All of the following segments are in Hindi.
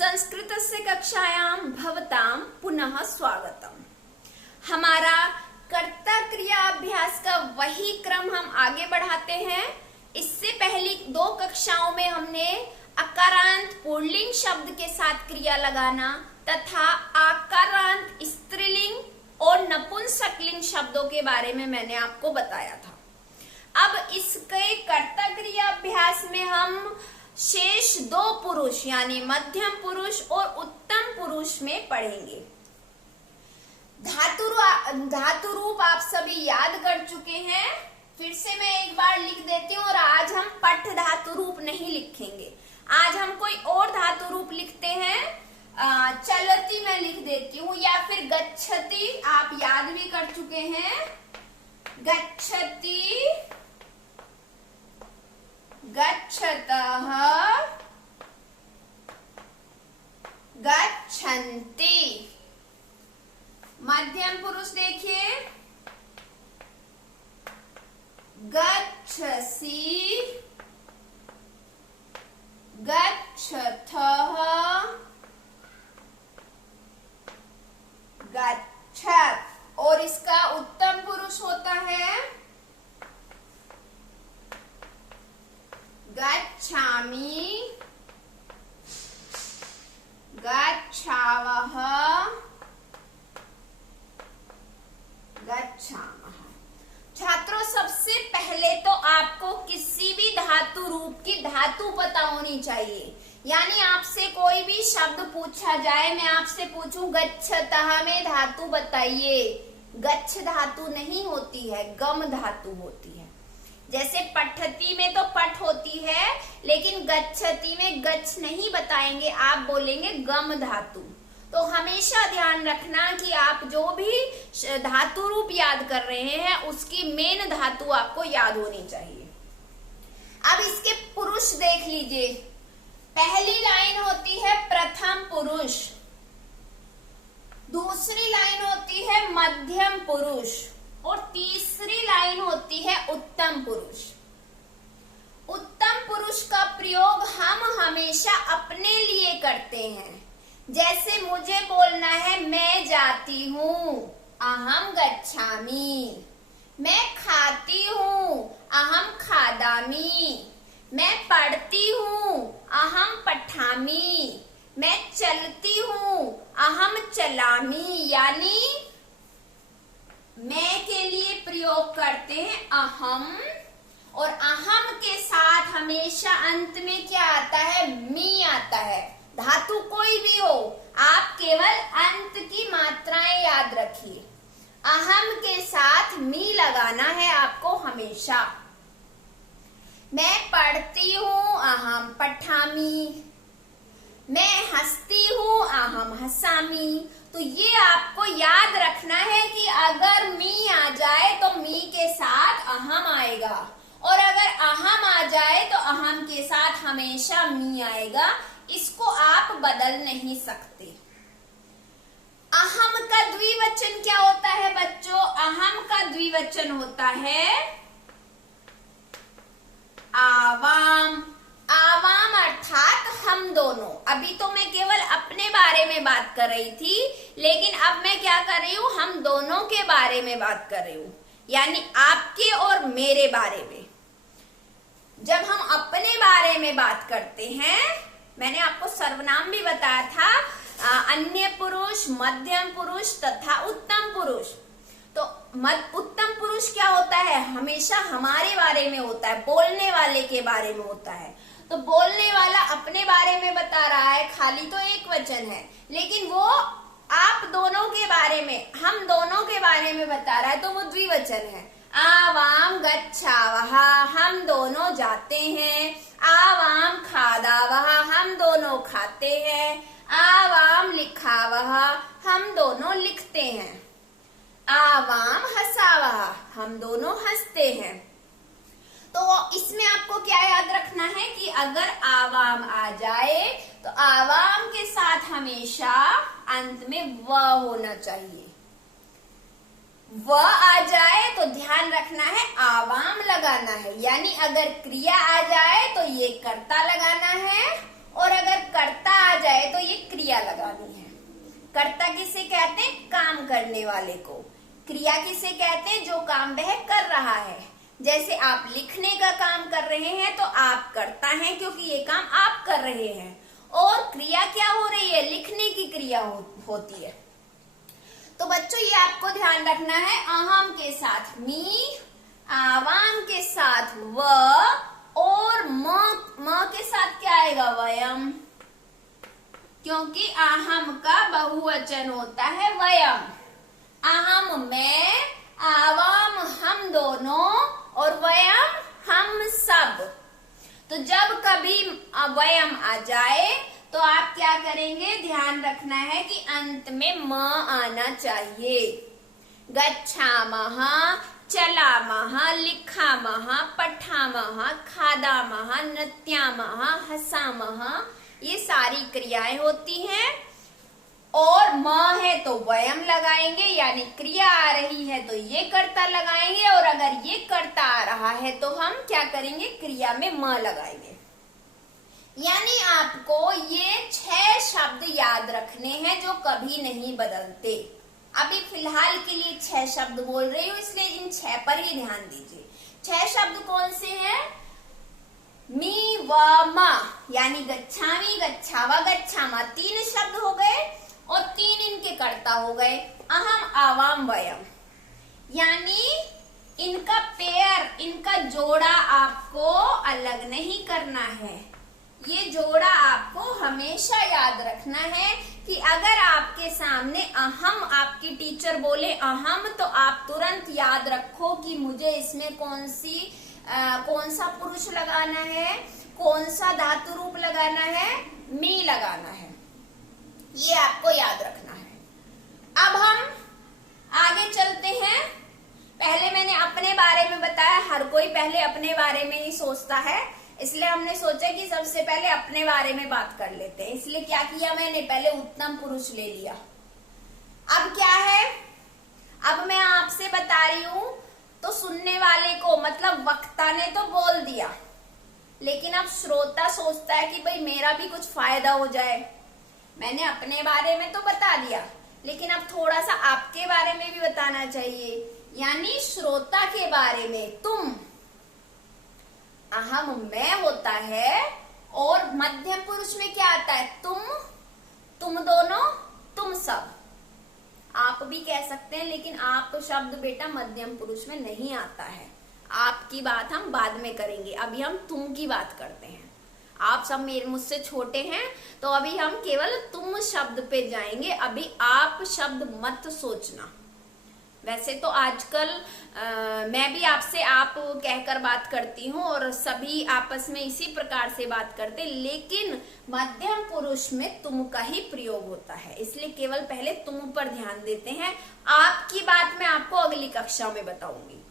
संस्कृतस्य कक्षायां भवतां पुनः स्वागतम। हमारा कर्ता क्रिया अभ्यास का वही क्रम हम आगे बढ़ाते हैं। इससे पहली 2 कक्षाओं में हमने अकारांत पुल्लिंग शब्द के साथ क्रिया लगाना तथा आकारांत स्त्रीलिंग और नपुंसकलिंग शब्दों के बारे में मैंने आपको बताया था। अब इसके कर्ता क्रिया अभ्यास में हम शेष 2 पुरुष यानी मध्यम पुरुष और उत्तम पुरुष में पढ़ेंगे। धातु रूप आप सभी याद कर चुके हैं। फिर से मैं एक बार लिख देती हूँ और आज हम पठ धातु रूप नहीं लिखेंगे। आज हम कोई और धातु रूप लिखते हैं। चलती मैं लिख देती हूँ या फिर गच्छति आप याद भी कर चुके हैं। गच्छति, गच्छतः, गच्छन्ति। मध्यम पुरुष देखिए, गच्छसि, गच्छथः, गच्छत्। और इसका उत्तम पुरुष होता है गच्छामि, गच्छावः, गच्छामः। छात्रों, सबसे पहले तो आपको किसी भी धातु रूप की धातु पता होनी चाहिए। यानी आपसे कोई भी शब्द पूछा जाए, मैं आपसे पूछूं गच्छतः में धातु बताइए, गच्छ धातु नहीं होती है, गम धातु होती है। जैसे पठती में तो पठ होती है, लेकिन गच्छति में गच्छ नहीं बताएंगे, आप बोलेंगे गम धातु। तो हमेशा ध्यान रखना कि आप जो भी धातु रूप याद कर रहे हैं उसकी मेन धातु आपको याद होनी चाहिए। अब इसके पुरुष देख लीजिए। पहली लाइन होती है प्रथम पुरुष, दूसरी लाइन होती है मध्यम पुरुष और तीसरी लाइन होती है उत्तम पुरुष। उत्तम पुरुष का प्रयोग हम हमेशा अपने लिए करते हैं। जैसे मुझे बोलना है मैं जाती हूँ, अहम गच्छामि। मैं खाती हूँ, अहम खादामि। मैं पढ़ती हूँ, अहम पठामि। मैं चलती हूँ, अहम चलामि। यानी मैं के लिए प्रयोग करते हैं अहम, और अहम के साथ हमेशा अंत में क्या आता है? मी आता है। धातु कोई भी हो, आप केवल अंत की मात्राएं याद रखिए। अहम के साथ मी लगाना है आपको हमेशा। मैं पढ़ती हूँ, अहम पठामि। मैं हंसती हूँ, अहम हंसामि। तो ये आपको याद रखना है कि अगर मी आ जाए तो मी के साथ अहम आएगा, और अगर अहम आ जाए तो अहम के साथ हमेशा मी आएगा। इसको आप बदल नहीं सकते। अहम का द्विवचन क्या होता है बच्चों? अहम का द्विवचन होता है आवाम। आवाम अर्थात हम दोनों। अभी तो मैं केवल अपने बारे में बात कर रही थी, लेकिन अब मैं क्या कर रही हूँ? हम दोनों के बारे में बात कर रही हूँ, यानी आपके और मेरे बारे में। जब हम अपने बारे में बात करते हैं, मैंने आपको सर्वनाम भी बताया था, अन्य पुरुष, मध्यम पुरुष तथा उत्तम पुरुष। तो उत्तम पुरुष क्या होता है? हमेशा हमारे बारे में होता है, बोलने वाले के बारे में होता है। तो बोलने वाला अपने बारे में बता रहा है, खाली तो एक वचन है, लेकिन वो आप दोनों के बारे में, हम दोनों के बारे में बता रहा है, तो वो द्विवचन है। आवाम गच्छावः, हम दोनों जाते हैं। आवाम खादावः, हम दोनों खाते हैं। आवाम लिखावः, हम दोनों लिखते हैं। आवाम हंसावः, हम दोनों हंसते हैं। तो इसमें आपको क्या याद रखना है कि अगर आवाम आ जाए तो आवाम के साथ हमेशा अंत में व होना चाहिए। व आ जाए तो ध्यान रखना है आवाम लगाना है। यानी अगर क्रिया आ जाए तो ये कर्ता लगाना है, और अगर कर्ता आ जाए तो ये क्रिया लगानी है। कर्ता किसे कहते हैं? काम करने वाले को। क्रिया किसे कहते हैं? जो काम वह कर रहा है। जैसे आप लिखने का काम कर रहे हैं तो आप कर्ता हैं, क्योंकि ये काम आप कर रहे हैं। और क्रिया क्या हो रही है? लिखने की क्रिया होती है। तो बच्चों ये आपको ध्यान रखना है, अहम के साथ मी, आवाम के साथ व, और म के साथ क्या आएगा? वयम, क्योंकि अहम का बहुवचन होता है वयम। अहम मैं, आवाम हम दोनों, और वयम हम सब। तो जब कभी वयम आ जाए तो आप क्या करेंगे? ध्यान रखना है कि अंत में म आना चाहिए। गच्छामः, चलामः, लिखामः, पठामः, खादामः, नृत्यामः, हंसामः, ये सारी क्रियाएं होती हैं। और म है तो वयम लगाएंगे, यानी क्रिया आ रही है तो ये कर्ता लगाएंगे, और अगर ये कर्ता आ रहा है तो हम क्या करेंगे? क्रिया में म लगाएंगे। यानी आपको ये 6 शब्द याद रखने हैं जो कभी नहीं बदलते। अभी फिलहाल के लिए 6 शब्द बोल रही हूँ, इसलिए इन 6 पर ही ध्यान दीजिए। 6 शब्द कौन से हैं? मी व म, यानी गच्छामी, गच्छावा, गच्छामा, 3 शब्द हो गए और 3 इनके कर्ता हो गए। अहम, आवाम, वयम, यानी इनका पेयर, इनका जोड़ा आपको अलग नहीं करना है। ये जोड़ा आपको हमेशा याद रखना है कि अगर आपके सामने अहम, आपकी टीचर बोले अहम, तो आप तुरंत याद रखो कि मुझे इसमें कौन सा पुरुष लगाना है, कौन सा धातु रूप लगाना है, मी लगाना है। ये आपको याद रखना है। अब हम आगे चलते हैं। पहले मैंने अपने बारे में बताया, हर कोई पहले अपने बारे में ही सोचता है, इसलिए हमने सोचा कि सबसे पहले अपने बारे में बात कर लेते हैं। इसलिए क्या किया मैंने? पहले उत्तम पुरुष ले लिया। अब क्या है? अब मैं आपसे बता रही हूं तो सुनने वाले को, मतलब वक्ता ने तो बोल दिया, लेकिन अब श्रोता सोचता है कि भाई मेरा भी कुछ फायदा हो जाए। मैंने अपने बारे में तो बता दिया, लेकिन अब थोड़ा सा आपके बारे में भी बताना चाहिए, यानी श्रोता के बारे में। तुम, अहम मैं होता है, और मध्यम पुरुष में क्या आता है? तुम, तुम दोनों, तुम सब। आप भी कह सकते हैं, लेकिन आप शब्द बेटा मध्यम पुरुष में नहीं आता है। आपकी बात हम बाद में करेंगे, अभी हम तुम की बात करते हैं। आप सब मुझसे छोटे हैं, तो अभी हम केवल तुम शब्द पे जाएंगे, अभी आप शब्द मत सोचना। वैसे तो आजकल मैं भी आपसे आप कहकर बात करती हूँ और सभी आपस में इसी प्रकार से बात करते, लेकिन मध्यम पुरुष में तुम का ही प्रयोग होता है, इसलिए केवल पहले तुम पर ध्यान देते हैं। आपकी बात मैं आपको अगली कक्षा में बताऊंगी।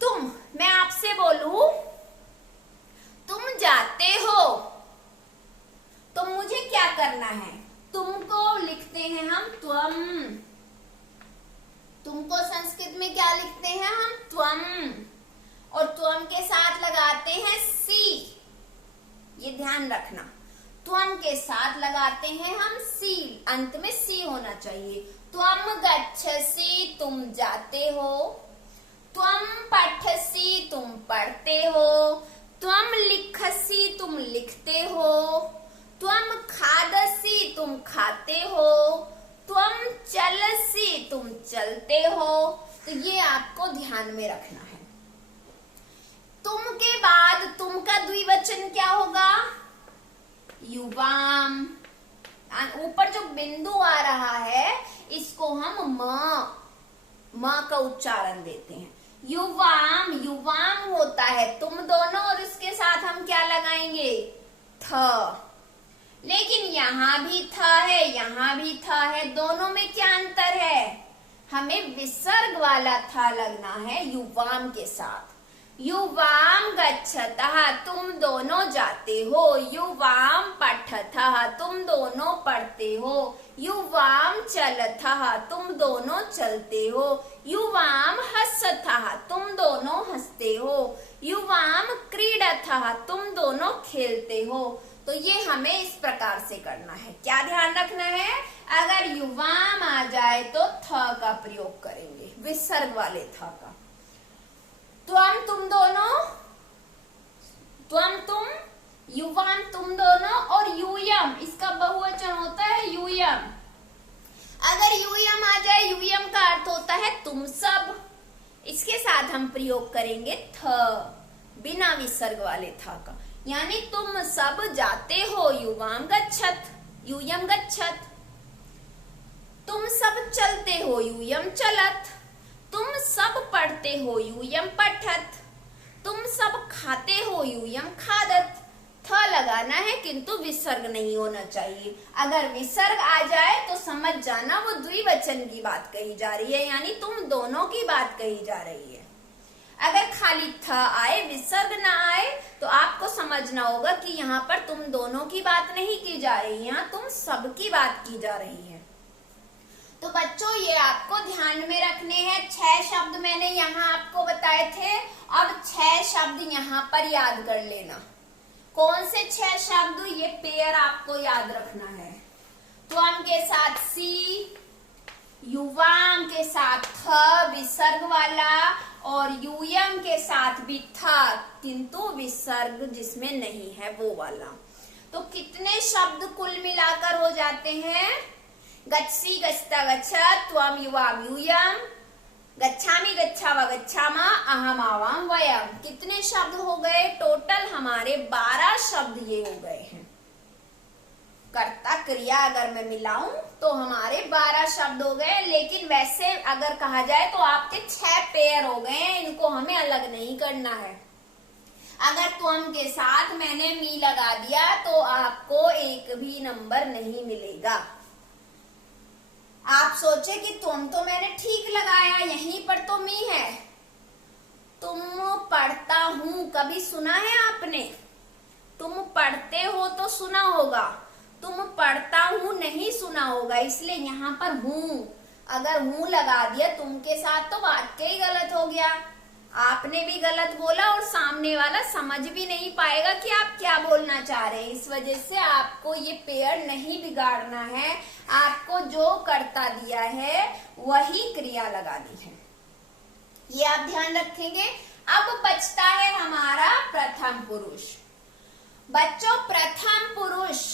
तुम, मैं आपसे बोलूं तुम जाते हो, तो मुझे क्या करना है? तुमको लिखते हैं हम त्वम। तुमको संस्कृत में क्या लिखते हैं हम? त्वम। और त्वम के साथ लगाते हैं सी, ये ध्यान रखना। त्वम के साथ लगाते हैं हम सी, अंत में सी होना चाहिए। त्वम गच्छसि, तुम जाते हो। त्वम पठसि, तुम पढ़ते हो। त्वम लिखसि, तुम लिखते हो। त्वम खादसि, तुम खाते हो। त्वम चलसि, तुम चलते हो। तो ये आपको ध्यान में रखना है। तुम के बाद तुम का द्विवचन क्या होगा? युवाम। ऊपर जो बिंदु आ रहा है इसको हम म का उच्चारण देते हैं। युवाम, युवाम होता है तुम दोनों, और इसके साथ हम क्या लगाएंगे? थ। लेकिन यहाँ भी थ है, यहाँ भी थ है, दोनों में क्या अंतर है? हमें विसर्ग वाला था लगना है युवाम के साथ। युवाम गच्छतः, तुम दोनों जाते हो। युवाम पठतः, तुम दोनों पढ़ते हो। युवाम चलतः, तुम दोनों चलते हो। युवाम हसतः, तुम दोनों हंसते हो। युवाम क्रीडतः, तुम दोनों खेलते हो। तो ये हमें इस प्रकार से करना है। क्या ध्यान रखना है, अगर युवाम आ जाए तो थ का प्रयोग करेंगे, विसर्ग वाले थ का। त्वम तुम दोनों, त्वम तुम, युवाम तुम दोनों, और यूयम इसका बहुवचन होता है यूयम। अगर यूयम आ जाए, यूयम का अर्थ होता है तुम सब, इसके साथ हम प्रयोग करेंगे थ, बिना विसर्ग वाले था का, यानी तुम सब जाते हो, युवाम गच्छत, यूयम गच्छत। तुम सब चलते हो, यूयम चलत। तुम सब पढ़ते हो, यूयम पठत। तुम सब खाते हो, यूयम खादत। थ लगाना है किंतु विसर्ग नहीं होना चाहिए। अगर विसर्ग आ जाए तो समझ जाना वो द्विवचन की बात कही जा रही है, यानी तुम दोनों की बात कही जा रही है। अगर खाली थ आए, विसर्ग ना आए, तो आपको समझना होगा कि यहाँ पर तुम दोनों की बात नहीं की जा रही है, यहाँ तुम सबकी बात की जा रही है। तो बच्चों ये आपको ध्यान में रखने हैं। 6 शब्द मैंने यहाँ आपको बताए थे, अब 6 शब्द यहाँ पर याद कर लेना। कौन से 6 शब्द, ये पेयर आपको याद रखना है। त्वम के साथ सी, युवाम के साथ थ विसर्ग वाला, और यूयम के साथ भी था किंतु विसर्ग जिसमें नहीं है वो वाला। तो कितने शब्द कुल मिलाकर हो जाते हैं, गच्छसी गच्छता गच्छत, त्वम युवाम यूयम, गच्छामि गच्छावा गच्छामा, अहम आवाम वयम। कितने शब्द हो गए, टोटल हमारे 12 शब्द ये हो गए हैं। कर्ता क्रिया अगर मैं मिलाऊं तो हमारे 12 शब्द हो गए, लेकिन वैसे अगर कहा जाए तो आपके 6 पेयर हो गए हैं, इनको हमें अलग नहीं करना है। अगर त्वम के साथ मैंने मी लगा दिया तो आपको एक भी नंबर नहीं मिलेगा। आप सोचे कि तुम तो मैंने ठीक लगाया, यहीं पर तो मी है। तुम पढ़ता हूं कभी सुना है आपने? तुम पढ़ते हो तो सुना होगा, तुम पढ़ता हूं नहीं सुना होगा, इसलिए यहाँ पर हूं, अगर हूं लगा दिया तुम के साथ तो वाक्य ही गलत हो गया। आपने भी गलत बोला और सामने वाला समझ भी नहीं पाएगा कि आप क्या बोलना चाह रहे हैं। इस वजह से आपको ये पेयर नहीं बिगाड़ना है, आपको जो कर्ता दिया है वही क्रिया लगानी है, ये आप ध्यान रखेंगे। अब बचता है हमारा प्रथम पुरुष। बच्चों प्रथम पुरुष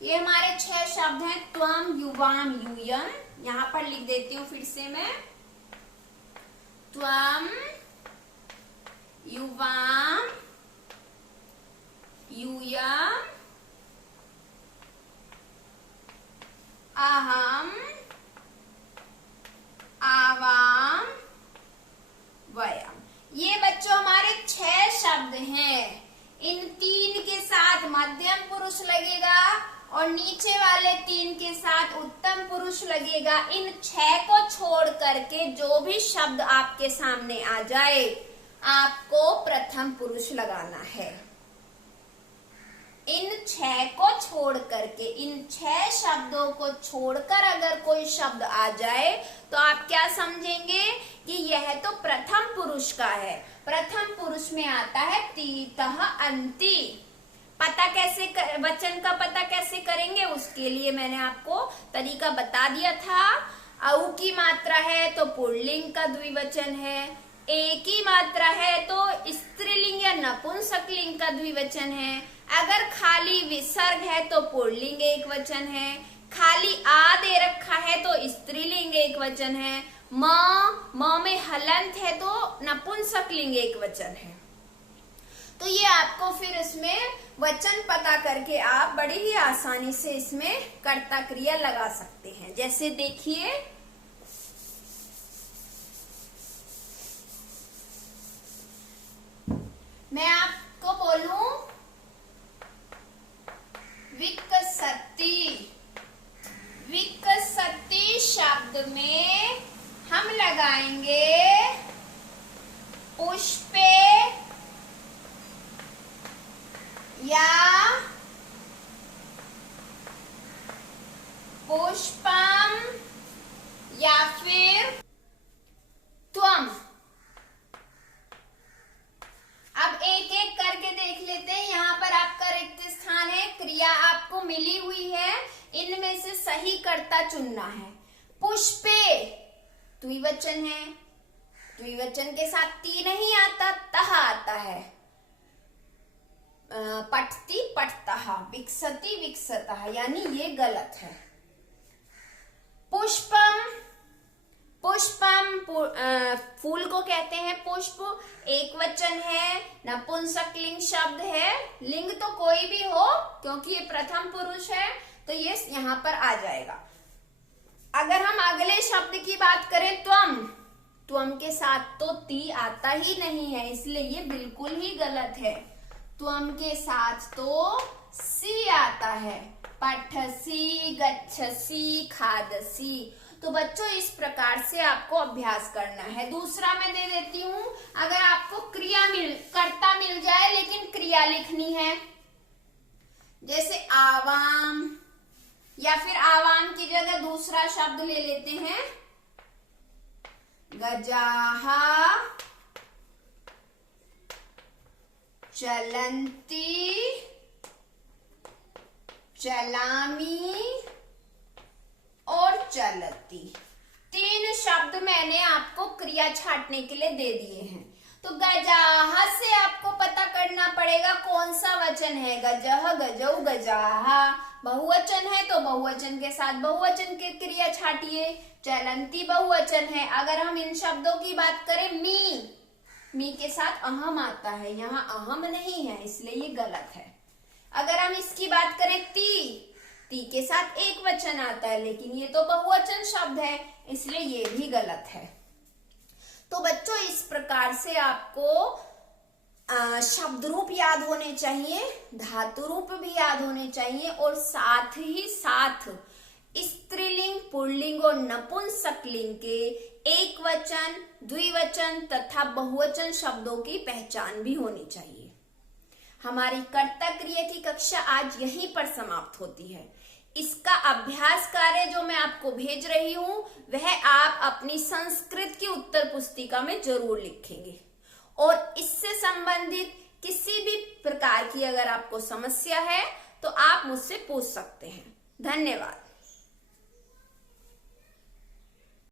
ये हमारे 6 शब्द हैं, त्वम युवाम यूयम। यहाँ पर लिख देती हूँ फिर से मैं, त्वम युवाम यूयम अहम आवाम वयम। ये बच्चों हमारे 6 शब्द हैं। इन 3 के साथ मध्यम पुरुष लगेगा और नीचे वाले 3 के साथ उत्तम पुरुष लगेगा। इन 6 को छोड़ करके जो भी शब्द आपके सामने आ जाए आपको प्रथम पुरुष लगाना है। इन 6 को छोड़ करके, इन 6 शब्दों को छोड़कर अगर कोई शब्द आ जाए तो आप क्या समझेंगे कि यह तो प्रथम पुरुष का है। प्रथम पुरुष में आता है तीतः अंति। पता कैसे वचन का पता कैसे करेंगे, उसके लिए मैंने आपको तरीका बता दिया था। औ की मात्रा है तो पुल्लिंग का द्विवचन है, ए की मात्रा है तो स्त्रीलिंग या नपुंसकलिंग का द्विवचन है, अगर खाली विसर्ग है तो पुल्लिंग एक वचन है, खाली आ दे रखा है तो स्त्रीलिंग एक वचन है, म में हलंत है तो नपुंसकलिंग एक वचन है। तो ये आपको फिर इसमें वचन पता करके आप बड़ी ही आसानी से इसमें कर्ता क्रिया लगा सकते हैं। जैसे देखिए, मैं आपको बोलूं विकसती, विकसती शब्द में हम लगाएंगे पुष्पे या पुष्पम या फिर त्वम। अब एक एक करके देख लेते हैं। यहाँ पर आपका रिक्त स्थान है, आपको मिली हुई है, इनमें से सही कर्ता चुनना है। पुष्पे द्विवचन है, द्विवचन के साथ ती नहीं आता, तह आता है। पठती पठतः, विकसति विकसतः, यानी ये गलत है। पुष्पम, पुष्पम फूल को कहते हैं पुष्प, एक वचन है, नपुंसक लिंग शब्द है। लिंग तो कोई भी हो क्योंकि ये प्रथम पुरुष है, तो ये यहाँ पर आ जाएगा। अगर हम अगले शब्द की बात करें त्वम, त्वम के साथ तो ती आता ही नहीं है, इसलिए ये बिल्कुल ही गलत है। त्वम के साथ तो सी आता है, पठसी गच्छसी खादसी। तो बच्चों इस प्रकार से आपको अभ्यास करना है। दूसरा मैं दे देती हूं, अगर आपको कर्ता मिल जाए लेकिन क्रिया लिखनी है, जैसे आवाम, या फिर आवाम की जगह दूसरा शब्द ले लेते हैं, गजाहा, चलंती, चलामी और चलती। तीन शब्द मैंने आपको क्रिया छांटने के लिए दे दिए हैं। तो गजाहा से आपको पता करना पड़ेगा कौन सा वचन है। गजह, गजौ, गजाहा बहुवचन है तो बहुवचन के साथ बहुवचन की क्रिया छाटिए। चलंती बहुवचन है। अगर हम इन शब्दों की बात करें, मी के साथ अहम आता है, यहाँ अहम नहीं है, इसलिए ये गलत है। अगर हम इसकी बात करें ती के साथ एक वचन आता है, लेकिन ये तो बहुवचन शब्द है, इसलिए ये भी गलत है। तो बच्चों इस प्रकार से आपको शब्द रूप याद होने चाहिए, धातु रूप भी याद होने चाहिए, और साथ ही साथ स्त्रीलिंग, पुल्लिंग और नपुंसक लिंग के एक वचन, द्विवचन तथा बहुवचन शब्दों की पहचान भी होनी चाहिए। हमारी कर्ता क्रिया की कक्षा आज यहीं पर समाप्त होती है। इसका अभ्यास कार्य जो मैं आपको भेज रही हूं, वह आप अपनी संस्कृत की उत्तर पुस्तिका में जरूर लिखेंगे। और इससे संबंधित किसी भी प्रकार की अगर आपको समस्या है तो आप मुझसे पूछ सकते हैं। धन्यवाद।